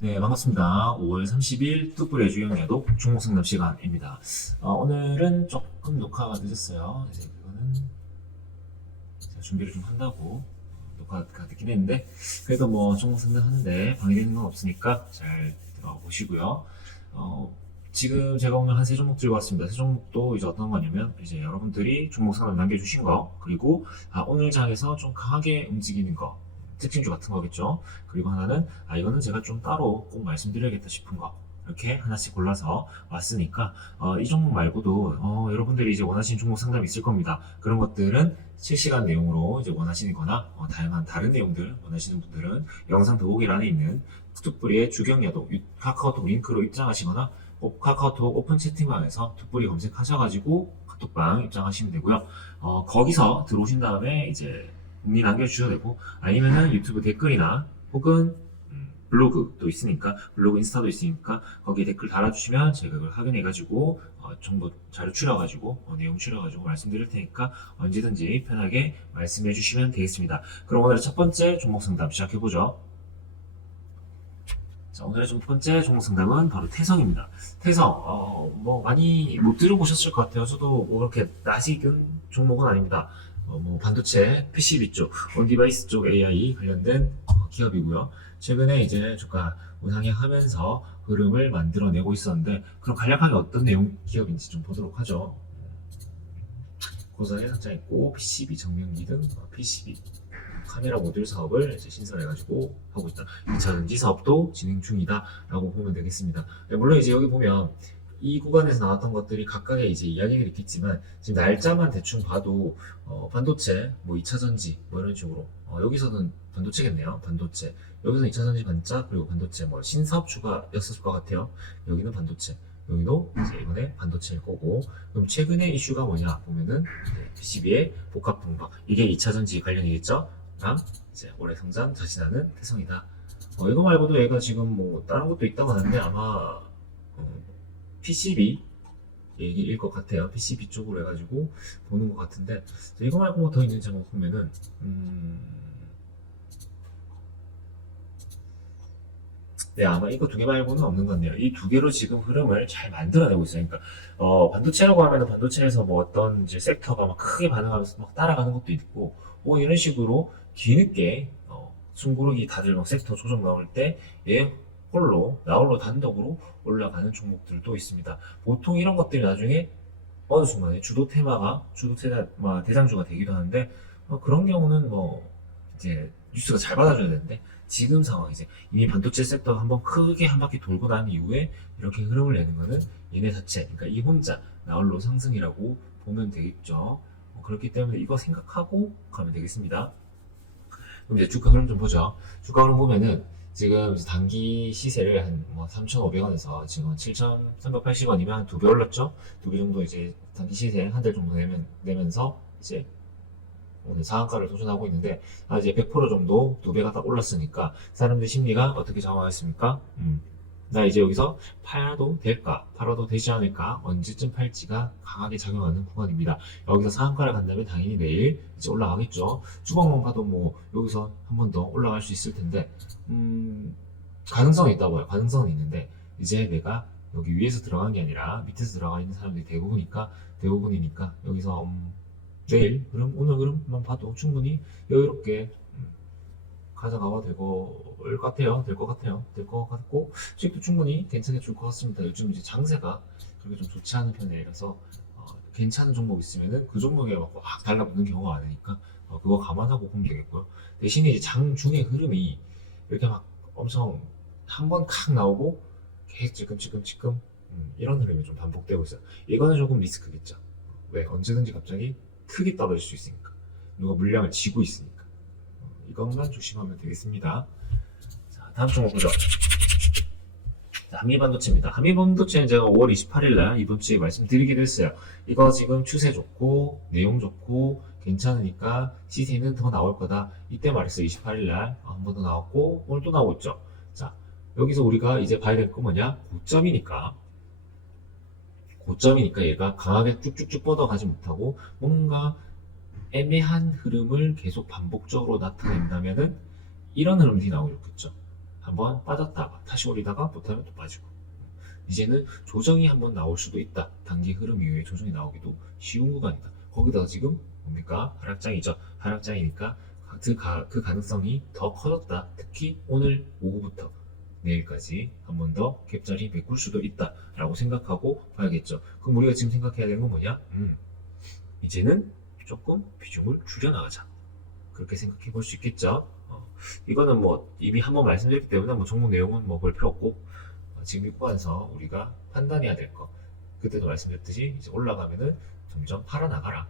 네, 반갑습니다. 5월 30일 뚝불의 주영야독 종목상담 시간입니다. 어, 오늘은 조금 녹화가 늦었어요. 이제 그거는 제가 준비를 좀 한다고 녹화가 됐긴 했는데, 그래도 뭐 종목상담 하는데 방해되는 건 없으니까 잘 들어가 보시고요. 어, 지금 제가 오늘 한 세 종목 들고 왔습니다. 세 종목도 이제 어떤 거냐면, 이제 여러분들이 종목 상담 남겨주신 거, 그리고 아, 오늘 장에서 좀 강하게 움직이는 거, 특징주 같은 거겠죠. 그리고 하나는 아 이거는 제가 좀 따로 꼭 말씀드려야겠다 싶은 거 이렇게 하나씩 골라서 왔으니까 어, 이 종목 말고도 어, 여러분들이 이제 원하시는 종목 상담이 있을 겁니다. 그런 것들은 실시간 내용으로 이제 원하시거나 어, 다양한 다른 내용들 원하시는 분들은 영상 더보기란에 있는 툭뿌리의 주경야도 유- 카카오톡 링크로 입장하시거나 꼭 카카오톡 오픈 채팅방에서 툭뿌리 검색하셔가지고 카톡방 입장하시면 되고요. 어, 거기서 들어오신 다음에 이제 문의 남겨주셔도 되고 아니면은 유튜브 댓글이나 혹은 음, 블로그도 있으니까 블로그 인스타도 있으니까 거기에 댓글 달아주시면 제가 그걸 확인해가지고 어, 정보 자료 추려가지고 어, 내용 추려가지고 말씀드릴 테니까 언제든지 편하게 말씀해 주시면 되겠습니다. 그럼 오늘의 첫 번째 종목 상담 시작해 보죠. 자, 오늘의 첫 번째 종목 상담은 바로 태성입니다. 태성, 어, 뭐 많이 못 들어보셨을 것 같아요. 저도 뭐 그렇게 낯익은 종목은 아닙니다. 어, 뭐 반도체, PCB 쪽, 온 디바이스 쪽 AI 관련된 어, 기업이고요. 최근에 이제 주가 우상향하면서 흐름을 만들어내고 있었는데 그럼 간략하게 어떤 내용 기업인지 좀 보도록 하죠. 고사 해상장 있고 PCB 정명기 등 어, PCB 카메라 모듈 사업을 신설해가지고 하고 있다. 2차 전지 사업도 진행 중이다라고 보면 되겠습니다. 네, 물론 이제 여기 보면 이 구간에서 나왔던 것들이 각각의 이제 이야기가 있겠지만 지금 날짜만 대충 봐도 어, 반도체, 뭐 2차 전지 뭐 이런 식으로 어, 여기서는 반도체겠네요. 반도체 여기서는 2차 전지 반자 그리고 반도체 뭐 신사업 추가였을 것 같아요. 여기는 반도체 여기도 이제 이번에 반도체일 거고 그럼 최근에 이슈가 뭐냐 보면은 PCB의 복합 분박 이게 2차 전지 관련이겠죠. 랑 이제 올해 성장 자신하는 태성이다. 어, 이거 말고도 얘가 지금 뭐 다른 것도 있다고 하는데 아마 어, PCB 얘기일 것 같아요. PCB 쪽으로 해가지고 보는 것 같은데 이거 말고 뭐더 있는지 한번 보면은 음... 네 아마 이거 두 개 말고는 없는 것 같네요. 이 두 개로 지금 흐름을 잘 만들어내고 있어요. 그러니까 어, 반도체라고 하면은 반도체에서 뭐 어떤 이제 섹터가 막 크게 반응하면서 막 따라가는 것도 있고 뭐 이런 식으로 뒤늦게 어, 숨고르기 다들 막 섹터 조정 나올 때 얘 홀로 나홀로 단독으로 올라가는 종목들도 있습니다. 보통 이런 것들이 나중에 어느 순간에 주도 테마가 주도 테마 대장주가 되기도 하는데 어, 그런 경우는 뭐 이제 뉴스가 잘 받아줘야 되는데 지금 상황 이제 이미 반도체 섹터가 한번 크게 한 바퀴 돌고 난 이후에 이렇게 흐름을 내는 거는 얘네 자체 그러니까 이 혼자 나홀로 상승이라고 보면 되겠죠. 어, 그렇기 때문에 이거 생각하고 가면 되겠습니다. 그럼 이제 주가 흐름 좀 보죠. 주가 흐름 보면은 지금 단기 시세를 한 뭐 3,500원에서 지금 7,380원이면 한 두 배 올랐죠? 두 배 정도 이제 단기 시세 한 달 정도 내면, 내면서 이제 오늘 상한가를 도전하고 있는데 아 이제 100% 정도 두 배가 딱 올랐으니까 사람들 심리가 어떻게 작용하겠습니까? 음. 나 이제 여기서 팔아도 될까? 팔아도 되지 않을까? 언제쯤 팔지가 강하게 작용하는 구간입니다. 여기서 상한가를 간다면 당연히 내일 이제 올라가겠죠. 주방만 가도 뭐 여기서 한 번 더 올라갈 수 있을 텐데 음, 가능성이 있다고 봐요. 가능성은 있는데 이제 내가 여기 위에서 들어간 게 아니라 밑에서 들어가 있는 사람들이 대부분이니까 대부분이니까 여기서 음, 내일 그럼 오늘 그럼만 봐도 충분히 여유롭게 음, 가져가도 될것 같아요. 될 것 같아요. 될 것 같고 수익도 충분히 괜찮게 줄 것 같습니다. 요즘 이제 장세가 그렇게 좀 좋지 않은 편이라서 어, 괜찮은 종목 있으면은 그 종목에 막확 달라붙는 경우가 많으니까 어, 그거 감안하고 보면 되겠고요. 대신에 이제 장중의 흐름이 이렇게 막 엄청 한 번 칵 나오고 계속 지금지금지금 음, 이런 흐름이 좀 반복되고 있어요. 이거는 조금 리스크겠죠. 왜 언제든지 갑자기 크게 떨어질 수 있으니까 누가 물량을 쥐고 있으니까 어, 이것만 조심하면 되겠습니다. 자 다음 종목 보죠. 자, 한미반도체입니다. 한미반도체는 제가 5월 28일 날 이번 주에 말씀드리기로 했어요. 이거 지금 추세 좋고 내용 좋고 괜찮으니까 시세는 더 나올 거다. 이때 말했어요. 28일 날 한 번 더 나왔고 오늘 또 나오고 있죠. 자 여기서 우리가 이제 봐야 될 거 뭐냐? 고점이니까 고점이니까 얘가 강하게 쭉쭉쭉 뻗어가지 못하고 뭔가 애매한 흐름을 계속 반복적으로 나타낸다면은 이런 흐름들이 나오겠죠. 한번 빠졌다가 다시 올리다가 못하면 또 빠지고 이제는 조정이 한번 나올 수도 있다. 단기 흐름 이후에 조정이 나오기도 쉬운 구간이다. 거기다가 지금 뭡니까? 하락장이죠. 하락장이니까 그, 가, 그 가능성이 더 커졌다. 특히 오늘 오후부터 내일까지 한 번 더 갭자리 메꿀 수도 있다라고 생각하고 봐야겠죠. 그럼 우리가 지금 생각해야 되는 건 뭐냐? 음, 이제는 조금 비중을 줄여나가자. 그렇게 생각해 볼 수 있겠죠. 어, 이거는 뭐 이미 한번 말씀드렸기 때문에 뭐 종목 내용은 뭐 볼 필요 없고 어, 지금 이 구간에서 우리가 판단해야 될 거. 그때도 말씀드렸듯이 이제 올라가면은 점점 팔아나가라.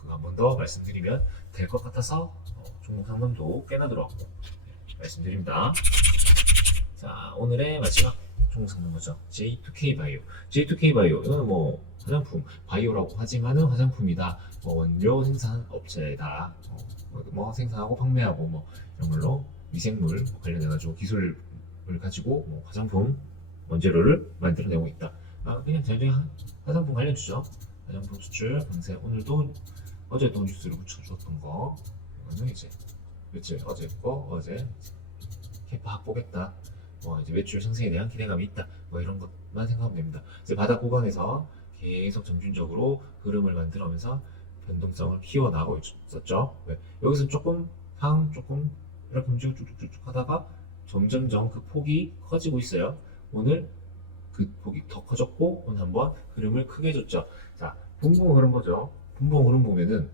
그거 한 번 더 말씀드리면 될 것 같아서 어, 종목 상담도 꽤나 들어왔고 네, 말씀드립니다. 자 오늘의 마지막 종목 상담 거죠. J2K 바이오. J2K 바이오 이거는 뭐 화장품 바이오라고 하지만은 화장품이다. 뭐 원료 생산 업체다. 어, 뭐, 뭐 생산하고 판매하고 뭐 이런 걸로 미생물 관련해 가지고 기술을 가지고 뭐 화장품 원재료를 만들어내고 있다. 아, 그냥 화- 화장품 관련 주죠. 화장품 수출 강세 오늘도 어제도 뉴스를 붙여주었던 거 이거는 이제 며칠 어제 거 어제 캐파 확보겠다. 뭐 이제 매출 상승에 대한 기대감이 있다. 뭐 이런 것만 생각하면 됩니다. 이제 바닥 구간에서 계속 점진적으로 흐름을 만들어면서 변동성을 키워나가고 있었죠. 왜? 여기서 조금 상 조금 이렇게 움직여 쭉쭉쭉 하다가 점점점 그 폭이 커지고 있어요. 오늘 그 폭이 더 커졌고 오늘 한번 흐름을 크게 줬죠. 자, 분봉 흐름 보죠. 분봉 흐름 보면은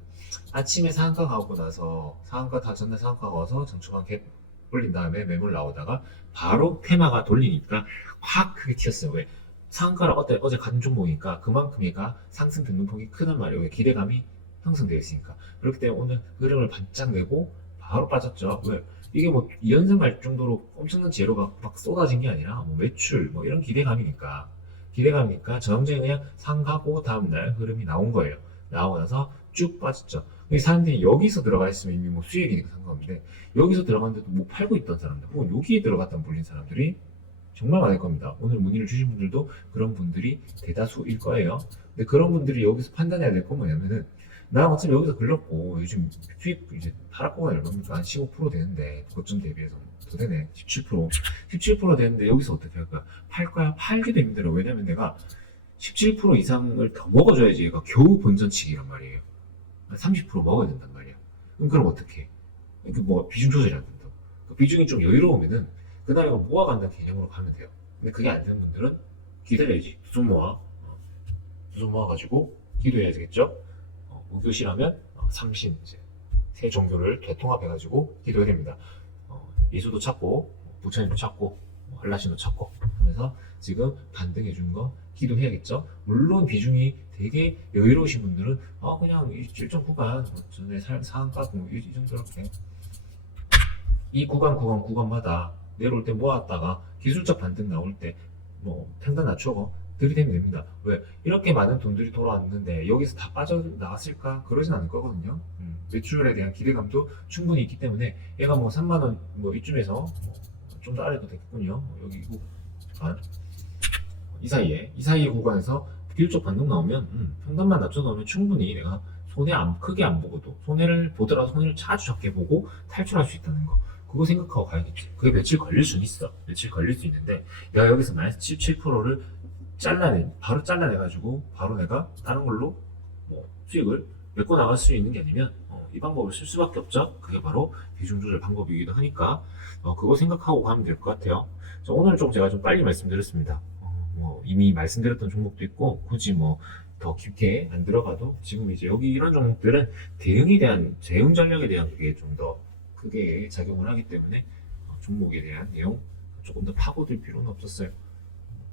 아침에 상한가 가고 나서 상한가 다 전날 상한가가 와서 정초반 갭 올린 다음에 매물 나오다가 바로 테마가 돌리니까 확 크게 튀었어요. 왜? 상한가를 어제, 어제 간 종목이니까 그만큼 얘가 상승 변동폭이 크단 말이에요. 왜? 기대감이 형성되어 있으니까. 그렇기 때문에 오늘 흐름을 반짝 내고 바로 빠졌죠. 왜? 이게 뭐 2연승 갈 정도로 엄청난 재료가 막 쏟아진 게 아니라 뭐 매출 뭐 이런 기대감이니까 기대감이니까 전형적인 그냥 상하고 다음날 흐름이 나온 거예요. 나오고 나서 쭉 빠졌죠. 사람들이 여기서 들어가 있으면 이미 뭐 수익이니까 상관없는데 여기서 들어갔는데도 못 팔고 있던 사람들 혹은 여기에 들어갔다 물린 사람들이 정말 많을 겁니다. 오늘 문의를 주신 분들도 그런 분들이 대다수일 거예요. 근데 그런 분들이 여기서 판단해야 될 건 뭐냐면은 나 어차피 여기서 걸렸고 요즘 수익 이제 하락고가 얼마입니까? 한 15% 되는데 고점 대비해서 더 되네 17% 17% 되는데 여기서 어떻게 할까? 팔 거야? 팔기도 힘들어 왜냐면 내가 17% 이상을 더 먹어줘야지 얘가 겨우 본전치기란 말이에요 30% 먹어야 된단 말이야 그럼 그럼 어떻게 그뭐 비중 조절이 안 된다 그 비중이 좀 여유로우면은 그날 이거 모아간다는 개념으로 가면 돼요. 근데 그게 안 되는 분들은 기다려야지. 두손 모아? 어, 두손 모아가지고 기도해야 되겠죠? 어, 무교시라면 어, 삼신 이제 세 종교를 대통합해가지고 기도해야 됩니다. 어, 예수도 찾고 부처님도 찾고 뭐 한라신도 찾고 하면서 지금 반등해 주는 거 기도해야겠죠. 물론 비중이 되게 여유로우신 분들은 아 그냥 이 7.9간 전에 살- 상한가 뭐 이, 이 정도 이렇게 이 구간 구간 구간마다 내려올 때 모았다가 기술적 반등 나올 때 뭐 평단 낮추고 들이대면 됩니다. 왜? 이렇게 많은 돈들이 돌아왔는데 여기서 다 빠져나왔을까? 그러진 않을 거거든요. 음, 매출에 대한 기대감도 충분히 있기 때문에 얘가 뭐 3만 원 뭐 이쯤에서 좀더 아래도 되겠군요. 뭐 여기 구- 잠깐 이 사이에 이 사이의 구간에서 기술적 반등 나오면 음, 평단만 낮춰 놓으면 충분히 내가 손해 안 크게 안 보고도 손해를 보더라도 손해를 자주 적게 보고 탈출할 수 있다는 거. 그거 생각하고 가야겠지. 그게 며칠 걸릴 수는 있어. 며칠 걸릴 수 있는데 내가 여기서 마이너스 17%를 잘라내, 바로 잘라내 가지고, 바로 내가 다른 걸로, 뭐, 수익을 메꿔 나갈 수 있는 게 아니면, 어, 이 방법을 쓸 수밖에 없죠. 그게 바로 비중 조절 방법이기도 하니까, 어, 그거 생각하고 가면 될 것 같아요. 자, 오늘 좀 제가 좀 빨리 말씀드렸습니다. 어, 뭐, 이미 말씀드렸던 종목도 있고, 굳이 뭐, 더 깊게 안 들어가도, 지금 이제 여기 이런 종목들은 대응에 대한, 대응 전략에 대한 그게 좀더 크게 작용을 하기 때문에, 어, 종목에 대한 내용 조금 더 파고들 필요는 없었어요.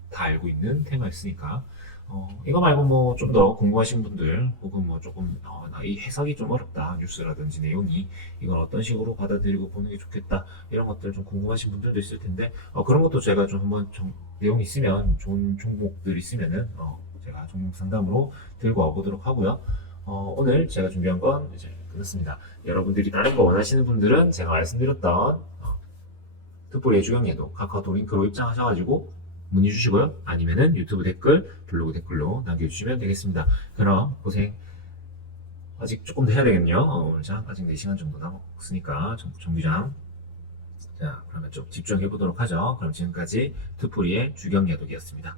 다 알고 있는 테마였으니까. 어, 이거 말고 뭐 좀 더 궁금하신 분들 혹은 뭐 조금 어, 나이 해석이 좀 어렵다. 뉴스라든지 내용이 이걸 어떤 식으로 받아들이고 보는 게 좋겠다. 이런 것들 좀 궁금하신 분들도 있을 텐데 어, 그런 것도 제가 좀 한번 좀 내용 있으면 좋은 종목들 있으면은 어, 제가 종목 상담으로 들고 와보도록 하고요. 어, 오늘 제가 준비한 건 이제 끝났습니다 여러분들이 다른 거 원하시는 분들은 제가 말씀드렸던 어, 특보리의 주경예도 카카오톡 링크로 입장하셔가지고 문의 주시고요. 아니면은 유튜브 댓글, 블로그 댓글로 남겨주시면 되겠습니다. 그럼 고생 아직 조금 더 해야 되겠네요. 어, 오늘 장 아직 4시간 정도 남았으니까 정, 정비장 자, 그러면 좀 집중해 보도록 하죠. 그럼 지금까지 투풀이의 주경 야독이었습니다.